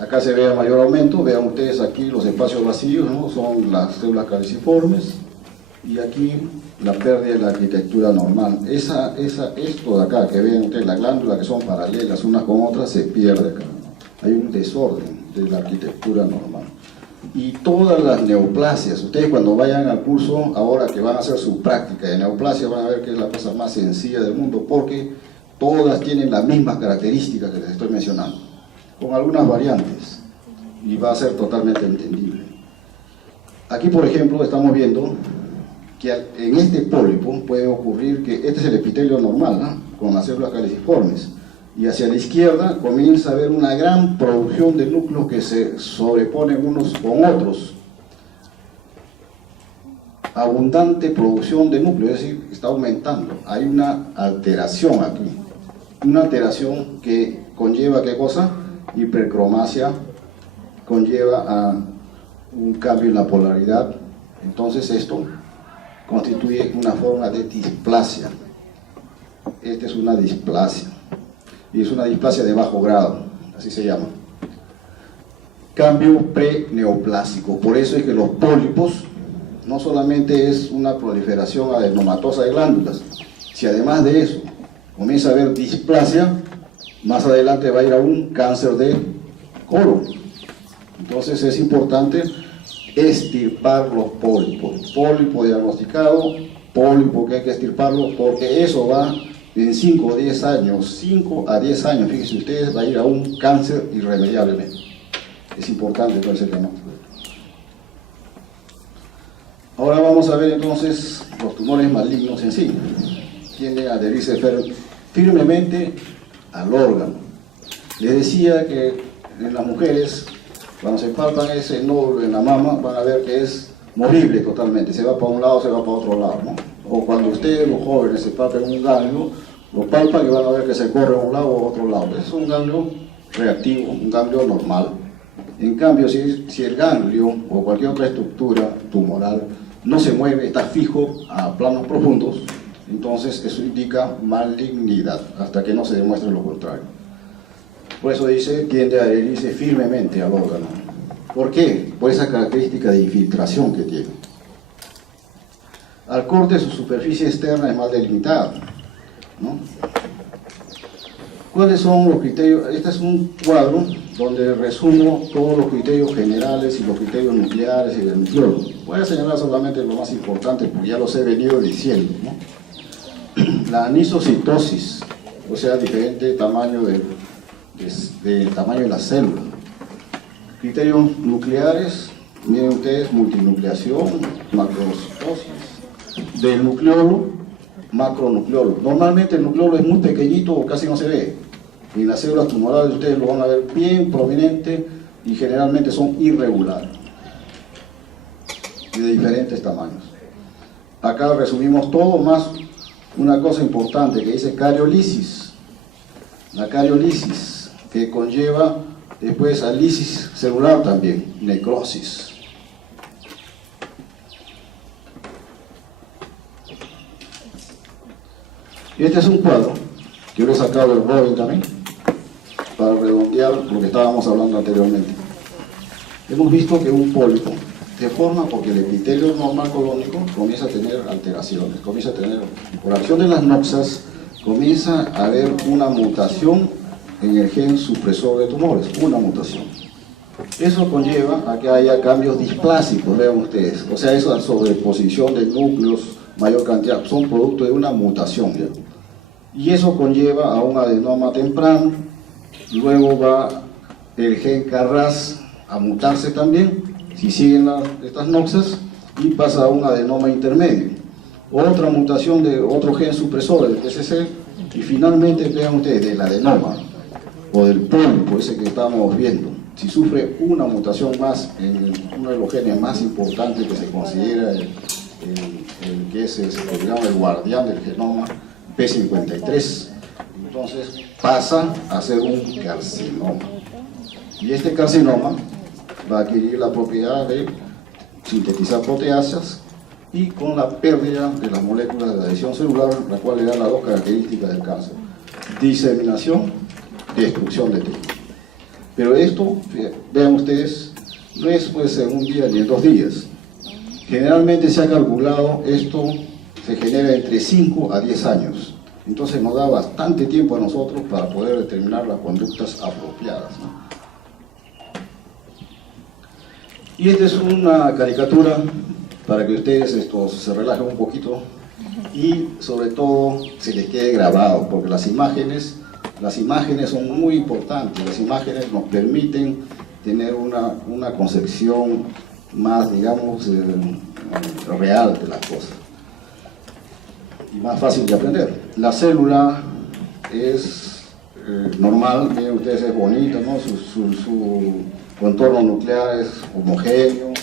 Acá se ve a mayor aumento. Vean ustedes aquí los espacios vacíos, ¿no? Son las células caliciformes, y aquí la pérdida de la arquitectura normal. Esto de acá, que ven ustedes, las glándulas que son paralelas unas con otras, se pierde acá. Hay un desorden de la arquitectura normal. Y todas las neoplasias, ustedes cuando vayan al curso, ahora que van a hacer su práctica de neoplasia, van a ver que es la cosa más sencilla del mundo, porque todas tienen las mismas características que les estoy mencionando, con algunas variantes, y va a ser totalmente entendible. Aquí, por ejemplo, estamos viendo que en este pólipo puede ocurrir que este es el epitelio normal, ¿no?, con las células caliciformes, y hacia la izquierda comienza a haber una gran producción de núcleos que se sobreponen unos con otros. Abundante producción de núcleos, es decir, está aumentando. Hay una alteración aquí, una alteración que conlleva, ¿qué cosa? Hipercromasia, conlleva a un cambio en la polaridad. Entonces esto constituye una forma de displasia. Esta es una displasia, y es una displasia de bajo grado, así se llama. Cambio preneoplásico. Por eso es que los pólipos no solamente es una proliferación adenomatosa de glándulas, si además de eso comienza a haber displasia, más adelante va a ir a un cáncer de colon. Entonces es importante extirpar los pólipos. Pólipo diagnosticado, pólipo que hay que extirparlo, porque eso va en 5 o 10 años, 5 a 10 años, fíjense ustedes, va a ir a un cáncer irremediablemente. Es importante todo ese tema. Ahora vamos a ver entonces los tumores malignos en sí. Tienden a adherirse firmemente al órgano. Les decía que en las mujeres, cuando se palpan ese nódulo en la mama, van a ver que es movible totalmente, se va para un lado, se va para otro lado, ¿no? O cuando ustedes, los jóvenes, se palpan un ganglio, lo palpan y van a ver que se corre a un lado o a otro lado. Es un ganglio reactivo, un ganglio normal. En cambio, si el ganglio o cualquier otra estructura tumoral no se mueve, está fijo a planos profundos, entonces eso indica malignidad, hasta que no se demuestre lo contrario. Por eso dice, tiende a adherirse firmemente al órgano. ¿Por qué? Por esa característica de infiltración que tiene. Al corte, su superficie externa es más delimitada, ¿no? ¿Cuáles son los criterios? Este es un cuadro donde resumo todos los criterios generales y los criterios nucleares y del nucleolo. Voy a señalar solamente lo más importante porque ya los he venido diciendo, ¿no? La anisocitosis, o sea, diferente tamaño del tamaño de la célula. Criterios nucleares, miren ustedes, multinucleación, macrocitosis. Del nucleolo, macronucleolo. Normalmente el nucleolo es muy pequeñito o casi no se ve. Y en las células tumorales ustedes lo van a ver bien prominente y generalmente son irregulares y de diferentes tamaños. Acá resumimos todo, más una cosa importante que dice cariolisis. La cariolisis que conlleva después a lisis celular también, necrosis. Y este es un cuadro que yo lo he sacado del Robin también, para redondear lo que estábamos hablando anteriormente. Hemos visto que un pólipo se forma porque el epitelio normal colónico comienza a tener alteraciones, comienza a tener, por acción de las noxas, comienza a haber una mutación en el gen supresor de tumores, una mutación. Eso conlleva a que haya cambios displásicos, vean ustedes, o sea, esa sobreposición de núcleos, mayor cantidad, son producto de una mutación, ¿ya? Y eso conlleva a un adenoma temprano, luego va el gen Carras a mutarse también, si siguen estas noxas, y pasa a un adenoma intermedio. Otra mutación de otro gen supresor, el TCC, y finalmente, vean ustedes, del adenoma, o del pólipo, ese que estamos viendo, si sufre una mutación más en uno de los genes más importantes que se considera el que es digamos, el guardián del genoma, P53, entonces pasa a ser un carcinoma. Y este carcinoma va a adquirir la propiedad de sintetizar proteasas y con la pérdida de las moléculas de adhesión celular, la cual le da las dos características del cáncer: diseminación, destrucción de tejido. Pero esto, vean ustedes, no es pues en un día ni en 2 días. Generalmente se ha calculado esto se genera entre 5 a 10 años. Entonces nos da bastante tiempo a nosotros para poder determinar las conductas apropiadas, ¿no? Y esta es una caricatura para que ustedes se relajen un poquito y sobre todo se les quede grabado, porque las imágenes son muy importantes. Las imágenes nos permiten tener una concepción más, digamos, real de las cosas y más fácil de aprender. La célula es normal, miren ustedes, es bonita, ¿no? Su contorno nuclear es homogéneo,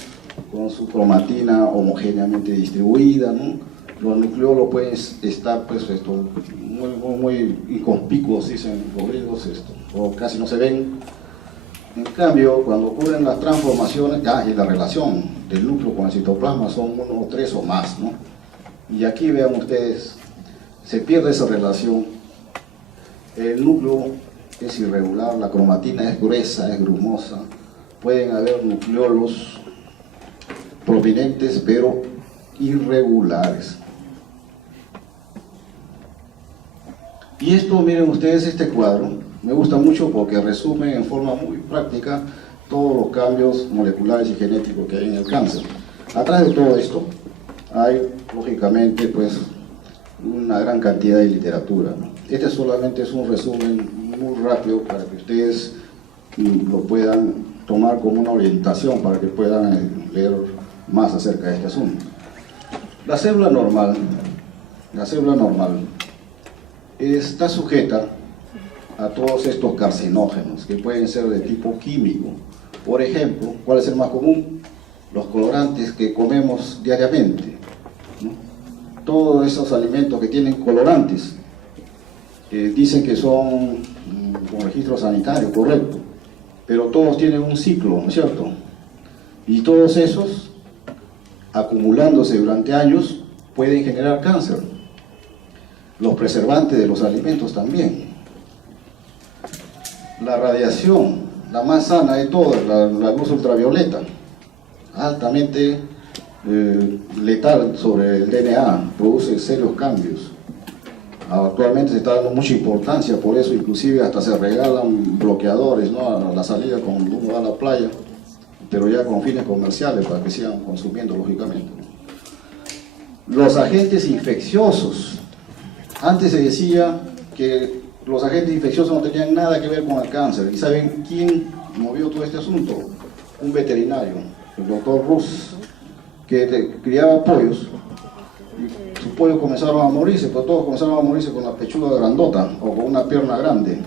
con su cromatina homogéneamente distribuida, ¿no? Los nucleolos pueden estar pues, muy inconspicuos, dicen los griegos, o casi no se ven. En cambio, cuando ocurren las transformaciones, y la relación del núcleo con el citoplasma son 1, 3 o más, ¿no? Y aquí vean ustedes, se pierde esa relación, el núcleo es irregular, la cromatina es gruesa, es grumosa, pueden haber nucleolos prominentes pero irregulares. Y esto, miren ustedes, este cuadro me gusta mucho porque resume en forma muy práctica todos los cambios moleculares y genéticos que hay en el cáncer. Atrás de todo esto hay, lógicamente, pues, una gran cantidad de literatura, ¿no? Este solamente es un resumen muy rápido para que ustedes lo puedan tomar como una orientación para que puedan leer más acerca de este asunto. La célula normal está sujeta a todos estos carcinógenos que pueden ser de tipo químico. Por ejemplo, ¿cuál es el más común? Los colorantes que comemos diariamente, ¿no? Todos esos alimentos que tienen colorantes dicen que son con registro sanitario, correcto, pero todos tienen un ciclo, ¿no es cierto? Y todos esos, acumulándose durante años, pueden generar cáncer. Los preservantes de los alimentos también. La radiación, la más sana de todas, la luz ultravioleta, altamente letal sobre el DNA, produce serios cambios. Actualmente se está dando mucha importancia, por eso inclusive hasta se regalan bloqueadores, ¿no?, a la salida cuando uno va a la playa, pero ya con fines comerciales para que sigan consumiendo, lógicamente. Los agentes infecciosos. Antes se decía que los agentes infecciosos no tenían nada que ver con el cáncer. ¿Y saben quién movió todo este asunto? Un veterinario, el doctor Rus, que criaba pollos. Y sus pollos comenzaron a morirse, pero todos comenzaron a morirse con la pechuga grandota o con una pierna grande.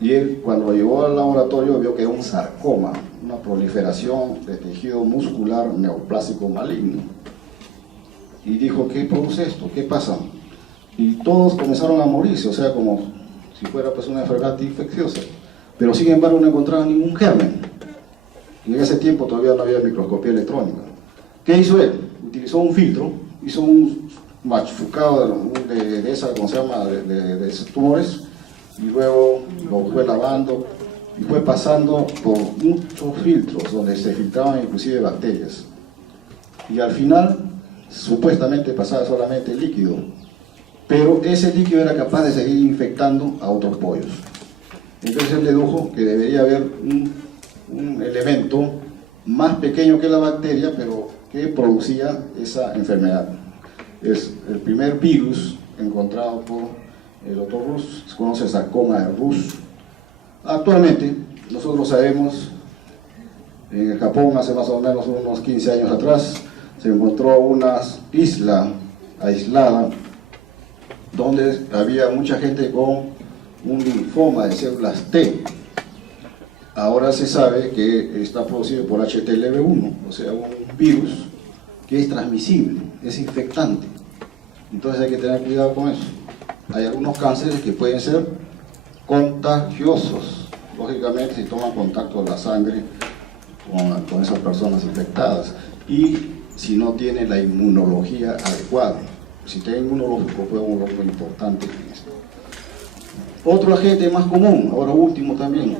Y él, cuando lo llevó al laboratorio, vio que era un sarcoma, una proliferación de tejido muscular neoplásico maligno. Y dijo, ¿qué produce esto? ¿Qué pasa? Y todos comenzaron a morirse, o sea, como si fuera pues una enfermedad infecciosa. Pero sin embargo no encontraban ningún germen. Y en ese tiempo todavía no había microscopía electrónica. ¿Qué hizo él? Utilizó un filtro, hizo un machucado de esa, ¿cómo se llama?, de esos tumores, y luego lo fue lavando y fue pasando por muchos filtros donde se filtraban inclusive bacterias. Y al final, supuestamente pasaba solamente líquido, pero ese líquido era capaz de seguir infectando a otros pollos. Entonces él dedujo que debería haber un elemento más pequeño que la bacteria, pero que producía esa enfermedad. Es el primer virus encontrado por el doctor Rus, se conoce sarcoma de Rus. Actualmente, nosotros sabemos, en el Japón hace más o menos unos 15 años atrás, se encontró una isla aislada donde había mucha gente con un linfoma de células T. Ahora se sabe que está producido por HTLV1, o sea, un virus que es transmisible, es infectante. Entonces hay que tener cuidado con eso. Hay algunos cánceres que pueden ser contagiosos, lógicamente si toman contacto de la sangre con esas personas infectadas y si no tiene la inmunología adecuada. El sistema inmunológico fue un rol muy importante en esto. Otro agente más común, ahora último también,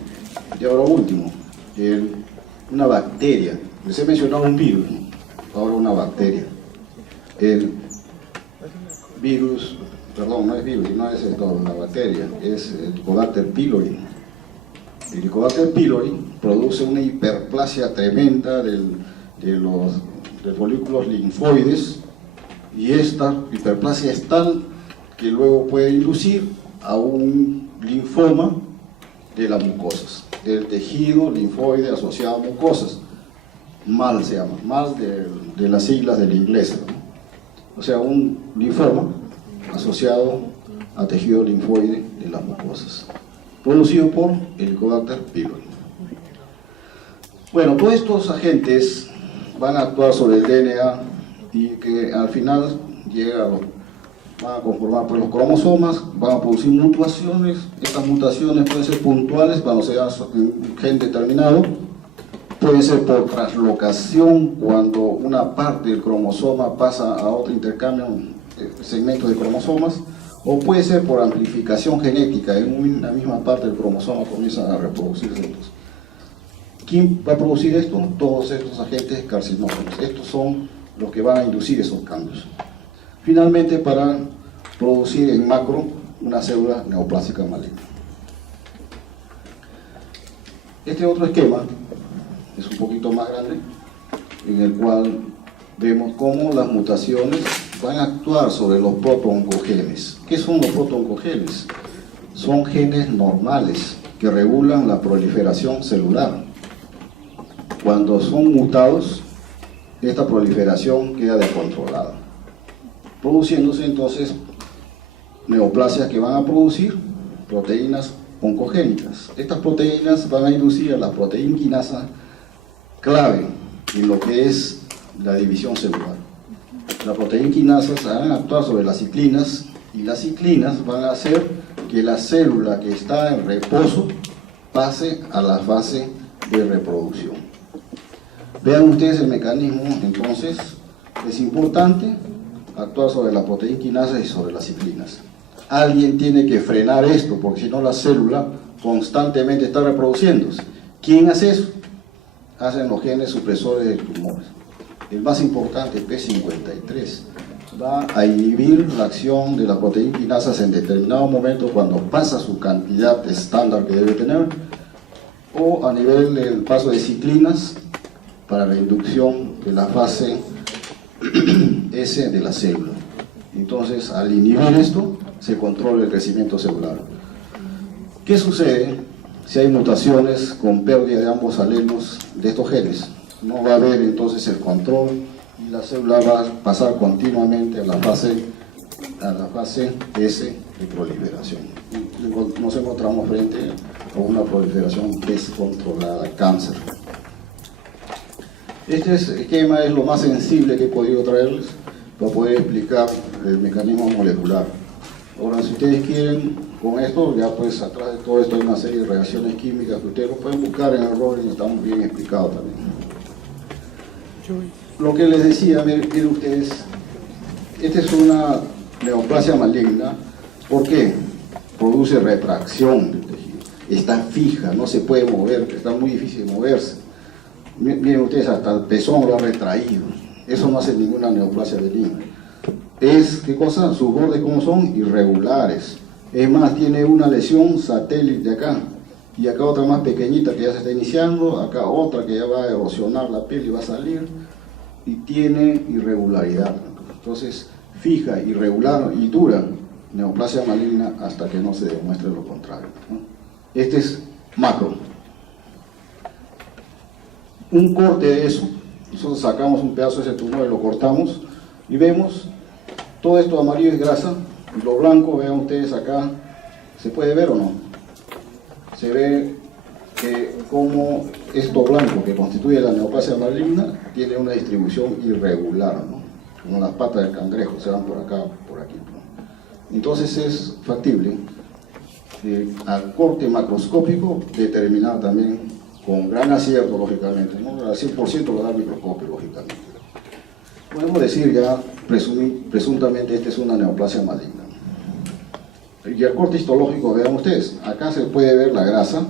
una bacteria. Les he mencionado un virus, ¿no? Ahora una bacteria. El virus, perdón, no es virus, no es una bacteria, es el Helicobacter pylori. El Helicobacter pylori produce una hiperplasia tremenda de folículos linfoides, y esta hiperplasia es tal que luego puede inducir a un linfoma de las mucosas, del tejido linfoide asociado a mucosas. MAL se llama, MAL de las siglas del inglés, ¿no? O sea, un linfoma asociado a tejido linfoide de las mucosas, producido por Helicobacter pylori. Bueno, todos estos agentes van a actuar sobre el DNA y que al final van a conformar pues, los cromosomas, van a producir mutaciones. Estas mutaciones pueden ser puntuales cuando sea un gen determinado, puede ser por translocación cuando una parte del cromosoma pasa a otro intercambio, segmentos de cromosomas, o puede ser por amplificación genética, en una misma parte del cromosoma comienzan a reproducirse. ¿Quién va a producir esto? Todos estos agentes carcinógenos. Estos son los que van a inducir esos cambios. Finalmente, para producir en macro una célula neoplásica maligna. Este otro esquema es un poquito más grande, en el cual vemos cómo las mutaciones van a actuar sobre los protooncogenes. ¿Qué son los protooncogenes? Son genes normales que regulan la proliferación celular. Cuando son mutados, esta proliferación queda descontrolada, produciéndose entonces neoplasias que van a producir proteínas oncogénicas. Estas proteínas van a inducir a la proteína quinasa clave en lo que es la división celular. Las proteínas quinasas van a actuar sobre las ciclinas y las ciclinas van a hacer que la célula que está en reposo pase a la fase de reproducción. Vean ustedes el mecanismo, entonces, es importante actuar sobre la proteína quinasa y sobre las ciclinas. Alguien tiene que frenar esto, porque si no la célula constantemente está reproduciéndose. ¿Quién hace eso? Hacen los genes supresores de tumores. El más importante, P53, va a inhibir la acción de las proteínas quinasas en determinado momento cuando pasa su cantidad estándar que debe tener, o a nivel del paso de ciclinas para la inducción de la fase S de la célula. Entonces, al inhibir esto, se controla el crecimiento celular. ¿Qué sucede si hay mutaciones con pérdida de ambos alelos de estos genes? No va a haber entonces el control y la célula va a pasar continuamente a la fase S de proliferación. Nos encontramos frente a una proliferación descontrolada, cáncer. Este esquema es lo más sensible que he podido traerles para poder explicar el mecanismo molecular. Ahora, si ustedes quieren, con esto, ya pues atrás de todo esto hay una serie de reacciones químicas que ustedes lo pueden buscar en el Rolling, está muy bien explicado también. Lo que les decía, miren ustedes, esta es una neoplasia maligna. ¿Por qué? Produce retracción del tejido, está fija, no se puede mover, está muy difícil de moverse. Miren ustedes, hasta el pezón lo ha retraído. Eso no hace ninguna neoplasia benigna. ¿Qué cosa? Sus bordes, como son, irregulares. Es más, tiene una lesión satélite acá, y acá otra más pequeñita que ya se está iniciando, acá otra que ya va a erosionar la piel y va a salir, y tiene irregularidad. Entonces, fija, irregular y dura neoplasia maligna hasta que no se demuestre lo contrario, ¿no? Este es macro. Un corte de eso, nosotros sacamos un pedazo de ese tumor y lo cortamos y vemos todo esto amarillo es grasa, y lo blanco, vean ustedes acá, ¿se puede ver o no? Se ve que como esto blanco que constituye la neoplasia maligna tiene una distribución irregular, ¿no? Como las patas del cangrejo, se van por acá, por aquí, ¿no? Entonces es factible al corte macroscópico determinar también con gran acierto, lógicamente, ¿no? Al 100% lo da el microscopio, lógicamente. Podemos decir ya, presuntamente, esta es una neoplasia maligna. Y el corte histológico, vean ustedes, acá se puede ver la grasa,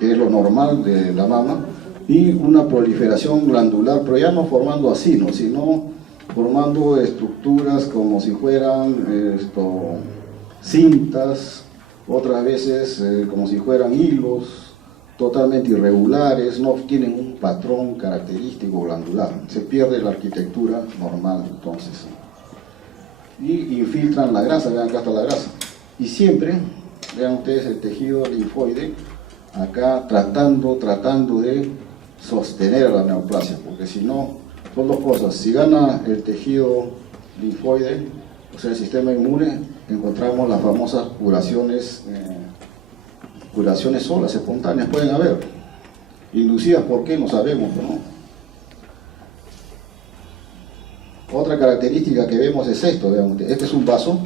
que es lo normal de la mama, y una proliferación glandular, pero ya no formando así, sino formando estructuras como si fueran cintas, otras veces como si fueran hilos, totalmente irregulares, no tienen un patrón característico glandular, se pierde la arquitectura normal entonces. Y infiltran la grasa, vean acá está la grasa. Y siempre, vean ustedes el tejido linfoide, acá tratando de sostener a la neoplasia, porque si no, son dos cosas, si gana el tejido linfoide, o sea el sistema inmune, encontramos las famosas curaciones solas, espontáneas, pueden haber, inducidas por qué, no sabemos, ¿no? Otra característica que vemos es esto, vean ustedes, este es un vaso,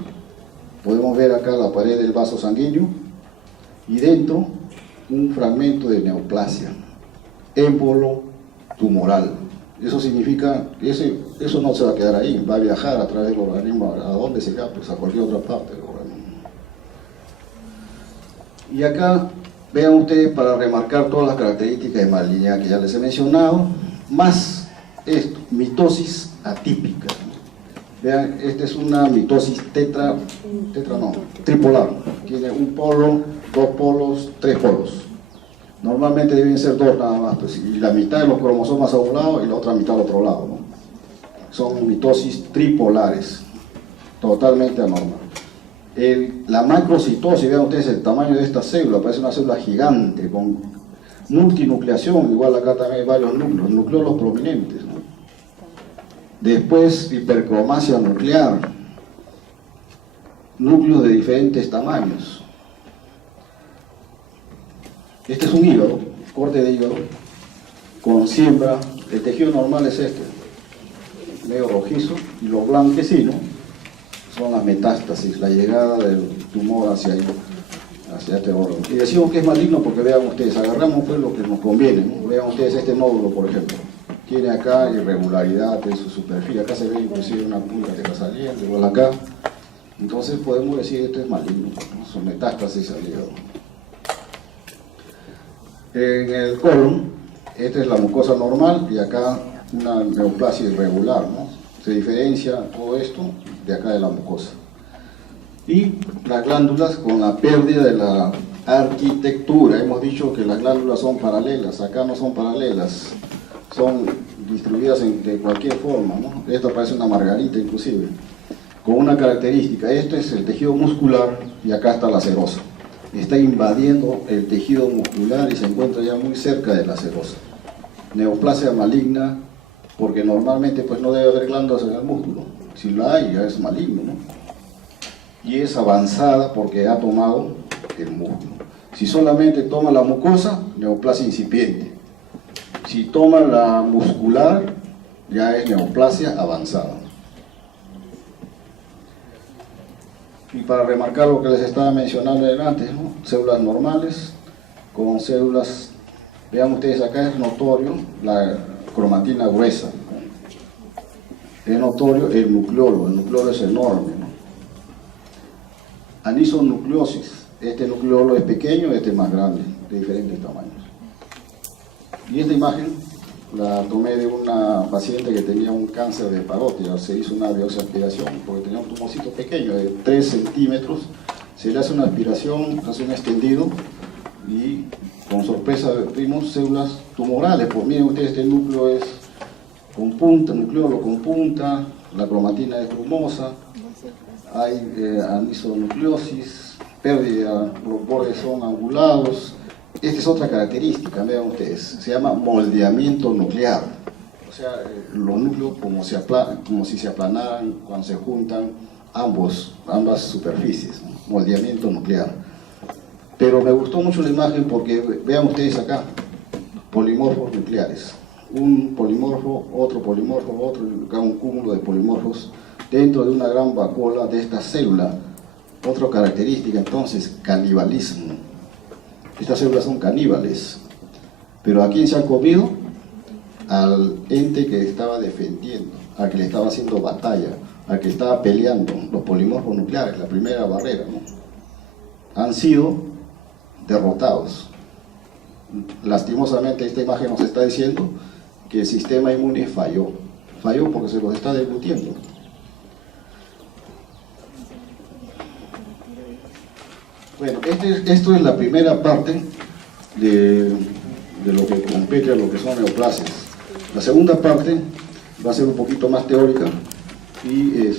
podemos ver acá la pared del vaso sanguíneo, y dentro un fragmento de neoplasia, émbolo tumoral. Eso significa que eso no se va a quedar ahí, va a viajar a través del organismo, ¿a dónde se va? Pues a cualquier otra parte del organismo. Y acá, vean ustedes, para remarcar todas las características de malignidad que ya les he mencionado, más esto, mitosis atípica. Vean, esta es una mitosis tripolar. Tiene un polo, dos polos, tres polos. Normalmente deben ser dos nada más, pues, y la mitad de los cromosomas a un lado y la otra mitad al otro lado, ¿no? Son mitosis tripolares, totalmente anormal. La macrocitosis, vean ustedes el tamaño de esta célula, parece una célula gigante con multinucleación, igual acá también hay varios núcleos, nucleolos prominentes, ¿no? Después hipercromasia nuclear, núcleos de diferentes tamaños, Este es un hígado, corte de hígado, con siembra. El tejido normal es este, medio rojizo, y lo blanquecino son las metástasis, la llegada del tumor hacia este órgano. Y decimos que es maligno porque vean ustedes, agarramos pues lo que nos conviene, ¿no? Vean ustedes este nódulo, por ejemplo. Tiene acá irregularidad en su superficie, acá se ve inclusive una punta que está saliendo, igual acá. Entonces podemos decir esto es maligno, ¿no? Son metástasis al hígado. En el colon, esta es la mucosa normal y acá una neoplasia irregular, ¿no? Se diferencia todo esto de acá de la mucosa. Y las glándulas con la pérdida de la arquitectura. Hemos dicho que las glándulas son paralelas, acá no son paralelas, son distribuidas de cualquier forma, ¿no? Esto parece una margarita inclusive, con una característica. Esto es el tejido muscular y acá está la serosa. Está invadiendo el tejido muscular y se encuentra ya muy cerca de la serosa. Neoplasia maligna, porque normalmente pues no debe haber glándulas en el músculo. Si la hay, ya es maligno, ¿no? Y es avanzada porque ha tomado el músculo. Si solamente toma la mucosa, neoplasia incipiente. Si toma la muscular, ya es neoplasia avanzada. Y para remarcar lo que les estaba mencionando antes, ¿no? Células normales con células, vean ustedes acá es notorio la cromatina gruesa, ¿no? Es notorio el nucleolo es enorme, ¿no? Anisonucleosis, este nucleolo es pequeño, este es más grande, de diferentes tamaños. Y esta imagen la tomé de una paciente que tenía un cáncer de parótida, se hizo una bioaspiración porque tenía un tumorcito pequeño de 3 centímetros, se le hace una aspiración, hace un extendido y con sorpresa vimos células tumorales. Pues miren ustedes, este núcleo es con punta, nucleolo con punta, la cromatina es brumosa, hay anisonucleosis, pérdida, los bordes son angulados. Esta es otra característica, vean ustedes, se llama moldeamiento nuclear. O sea, los núcleos como si se aplanaran cuando se juntan ambas superficies, ¿no? Moldeamiento nuclear. Pero me gustó mucho la imagen porque vean ustedes acá, polimorfos nucleares. Un polimorfo, otro, acá un cúmulo de polimorfos dentro de una gran vacuola de esta célula. Otra característica entonces, canibalismo. Estas células son caníbales, pero ¿a quién se han comido? Al ente que estaba defendiendo, al que le estaba haciendo batalla, al que estaba peleando. Los polimorfos nucleares, la primera barrera, ¿no? Han sido derrotados. Lastimosamente esta imagen nos está diciendo que el sistema inmune falló porque se los está deglutiendo. Bueno, esto es la primera parte de lo que compete a lo que son neoplasias. La segunda parte va a ser un poquito más teórica y